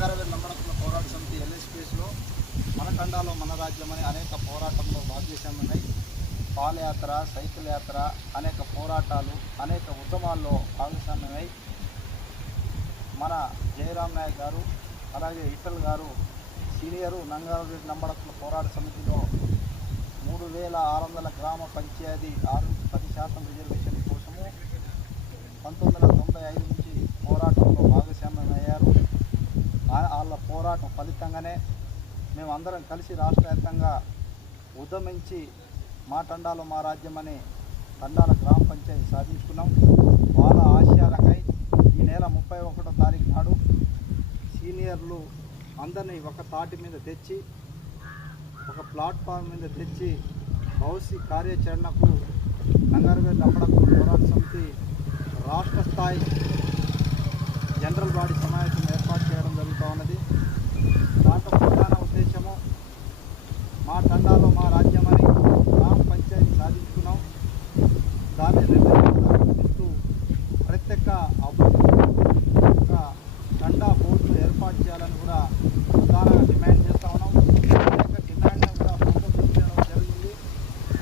రంగారెడ్డి లంబడకుల పోరాట సమితి ఎల్ఎస్పీఎస్లో మన తండాలో మన రాజ్యం అని అనేక పోరాటంలో భాగస్వామ్యమై పాదయాత్ర, సైకిల్ యాత్ర, అనేక పోరాటాలు, అనేక ఉద్యమాల్లో భాగస్వామ్యమై మన జయరాం నాయక్ గారు అలాగే ఇటల్ గారు సీనియరు రంగారెడ్డి లంబడకుల పోరాట సమితిలో 3600 గ్రామ పంచాయతీ 10% రిజర్వేషన్ కోసము 1995 నుంచి పోరాటంలో భాగస్వామ్యమయ్యారు. వాళ్ళ పోరాటం ఫలితంగానే మేమందరం కలిసి రాష్ట్ర వ్యాప్తంగా ఉద్యమించి మా తండాలో మా రాజ్యం అని తండాల గ్రామ పంచాయతీ సాధించుకున్నాం. వాళ్ళ ఆశయాలకై ఈ నెల 31వ తారీఖు నాడు సీనియర్లు అందరినీ ఒక తాటి మీద తెచ్చి ఒక ప్లాట్ఫామ్ మీద తెచ్చి భవిష్యత్ కార్యాచరణకు రంగారెడ్డి లంబడకుల పోరాట సమితి రాష్ట్ర స్థాయి జనరల్ బాడీ సమావేశం ఏర్పాటు చేయడం జరుగుతూ ఉన్నది. దాంట్లో ప్రధాన ఉద్దేశము మా తండాలో మా రాజ్యం అని గ్రామ పంచాయతీ సాధించుకున్నాం. దాన్ని రెవెన్యూ ప్రత్యేక ఒక తండా బోర్డును ఏర్పాటు చేయాలని కూడా ప్రధానంగా డిమాండ్ చేస్తూ ఉన్నాం. డిమాండ్ను కూడా ప్రభుత్వం చేయడం జరిగింది.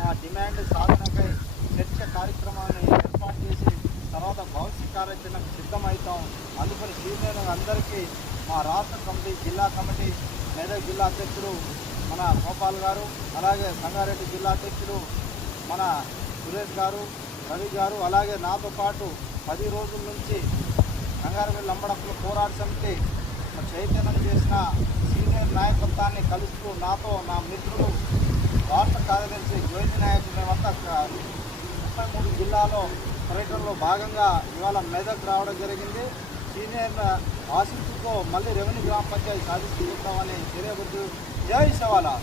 ఆ డిమాండ్ సాధనకై చర్చ కార్యక్రమాన్ని ఏర్పాటు చేసి తర్వాత భవిష్యత్ కార్యాచరణకు సిద్ధమవుతాం. అందుకని సీనియర్ అందరికీ మా రాష్ట్ర కమిటీ, జిల్లా కమిటీ, మెదక్ జిల్లా అధ్యక్షుడు మన గోపాల్ గారు, అలాగే సంగారెడ్డి జిల్లా అధ్యక్షుడు మన సురేష్ గారు, రవి గారు, అలాగే నాతో పాటు 10 రోజుల నుంచి రంగారెడ్డి లంబడకుల పోరాట సమితి చైతన్యం చేసిన సీనియర్ నాయకత్వాన్ని కలుస్తూ నాతో నా మిత్రులు రాష్ట్ర కార్యదర్శి జ్యోతి నాయకులు మేమంతా 33 జిల్లాలో పర్యటనలో భాగంగా ఇవాళ మెదక్ రావడం జరిగింది. సీనియర్ ఆశీస్సుతో మళ్ళీ రెవెన్యూ గ్రామ పంచాయతీ సాధిస్తామని తెలియబడుతూ జై సవాలా.